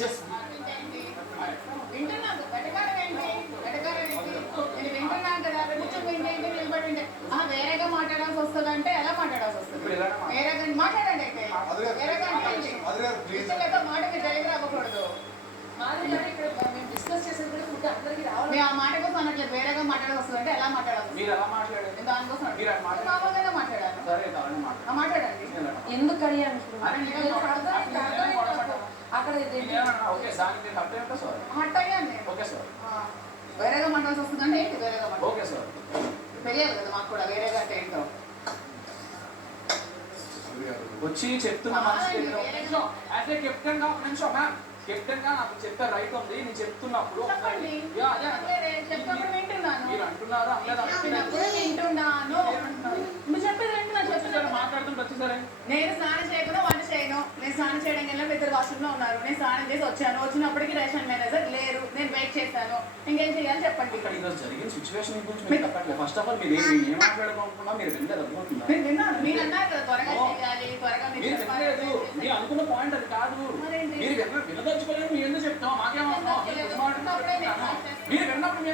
Just వింటున్నాను వెటకారం ఏంటి నేను వింటున్నాను కదా కూర్చొని వింటే నిలబడి వింటే వేరేగా మాట్లాడాల్సి వస్తుంది అంటే ఎలా మాట్లాడాల్సి వస్తుంది వేరేగా మాట్లాడండి అయితే వేరేగా అంటే మాట మీరు దగ్గర అవ్వకూడదు డిస్కస్ చేసేది కూడా ఫుడ్ అందరికి రావాలి. ఆ మాట కోసం అనట్లేదు వేరేగా మాట్లాడాల్సి వస్తుంది అంటే ఎలా మాట్లాడాలి మీరు ఎలా మాట్లాడారు దానికోసం మామూలుగానే మాట్లాడాను సరే మాట్లాడండి ఎందుకు అడిగాను అక్కడ ఓకే సార్ నేను తప్పేంటా సార్ హట్ అయ్యాను నేను ఓకే సార్ వేరేగా మాట్లాడాల్సి వస్తుంది అంటే ఏంటి వేరేగా ఓకే సార్ తెలియదు కదా మాకు కూడా వేరేగా అంటే ఏంటో వచ్చి చెప్తున్నా యాజ్ ఏ కెప్టెన్ గా ఒక నిమిషం మ్యామ్ కెప్టెన్ గా నాకు చెప్పే రైట్ ఉంది నేను చెప్తున్నప్పుడు మీరు అంటున్నారా వింటున్నాను నువ్వు చెప్పేది ఏంటి నాకు వచ్చేసారు మాట్లాడుతుంటే వచ్చేసారే నేను స్నానం చేయకుండా వంట చేయను నేను స్నానం చేయడం వల్ల ఇద్దరు వాష్రూమ్ లో ఉన్నారు నేను స్నానం చేసి వచ్చాను వచ్చినప్పటికీ రేషన్ మేనేజర్ లేరు నేను వెయిట్ చేశాను ఇంకేం చేయాలి చెప్పండి ఇక్కడ ఈరోజు జరిగిన సిచ్యువేషన్ గురించి మీరు చెప్పట్లేదు ఫస్ట్ ఆఫ్ ఆల్ మీరు ఏం మాట్లాడుకోకుండా మీరు వెళ్ళలేదు అనుకుంటున్నా నేను విన్నాను మీరు అన్నారు కదా త్వరగా చేయాలి త్వరగా మీరు వెళ్ళలేదు మీరు అనుకున్న పాయింట్ అది కాదు మీరు వినదలుచుకోలేదు మీరు ఎందుకు చెప్తాం మాకేమవుతాం మీరు విన్నప్పుడు